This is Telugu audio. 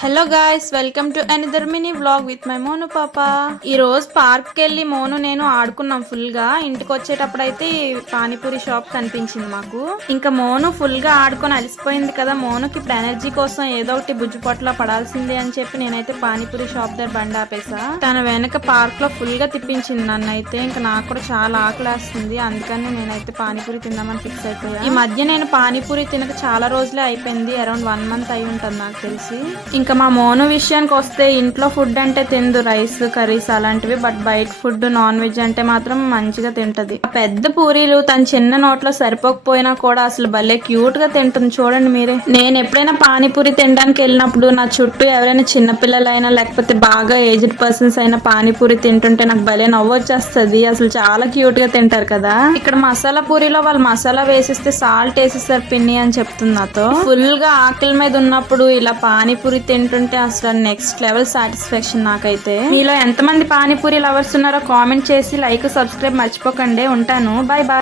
Hello guys, welcome to another mini vlog with my Monu పాప. ఈ రోజు పార్క్ కి వెళ్ళి మోను నేను ఆడుకున్నాం ఫుల్ గా. ఇంటికి వచ్చేటప్పుడు అయితే పానీపూరి షాప్ కనిపించింది మాకు. ఇంకా మోను ఫుల్ గా ఆడుకొని అలసిపోయింది కదా. మోనుకి ఇప్పుడు ఎనర్జీ కోసం ఏదో ఒకటి బుజ్జు పొట్ల పడాల్సిందే అని చెప్పి నేనైతే పానీపూరి షాప్ దగ్గర బండి ఆపేసా. తన వెనక పార్క్ లో ఫుల్ గా తిప్పించింది నన్ను అయితే. ఇంకా నాకు కూడా చాలా ఆకలేస్తుంది, అందుకని నేనైతే పానీపూరి తిందామని ఫిక్స్ అయిపోయా. ఈ మధ్య నేను పానీపూరి తినక చాలా రోజులే అయిపోయింది, అరౌండ్ 1 month అయి ఉంటుంది నాకు తెలిసి. ఇంకా మా మోను విషయానికి వస్తే ఇంట్లో ఫుడ్ అంటే తిందు, రైస్ కర్రీస్ అలాంటివి. బట్ బయట ఫుడ్ నాన్ వెజ్ అంటే మాత్రం మంచిగా తింటది. ఆ పెద్ద పూరీలు తన చిన్న నోట్లో సరిపోకపోయినా కూడా అసలు భలే క్యూట్ గా తింటుంది చూడండి మీరే. నేను ఎప్పుడైనా పానీపూరి తినడానికి వెళ్ళినప్పుడు నా చుట్టూ ఎవరైనా చిన్నపిల్లలైనా లేకపోతే బాగా ఏజ్డ్ పర్సన్స్ అయినా పానీపూరి తింటుంటే నాకు భలే నవ్వు వచ్చేస్తుంది. అసలు చాలా క్యూట్ గా తింటారు కదా. ఇక్కడ మసాలా పూరిలో వాళ్ళు మసాలా వేసిస్తే సాల్ట్ వేసేస్తారు పిన్ని అని చెప్తుంది నాతో. ఫుల్ గా ఆకలి మీద ఉన్నప్పుడు ఇలా పానీపూరి తింటుంటే అసలు నెక్స్ట్ లెవెల్ సాటిస్ఫాక్షన్ నాకైతే. మీలో ఎంతమంది పానీపూరి లవర్స్ ఉన్నారో కామెంట్ చేసి లైక్ సబ్స్క్రైబ్ మర్చిపోకండి. ఉంటాను, బాయ్ బాయ్.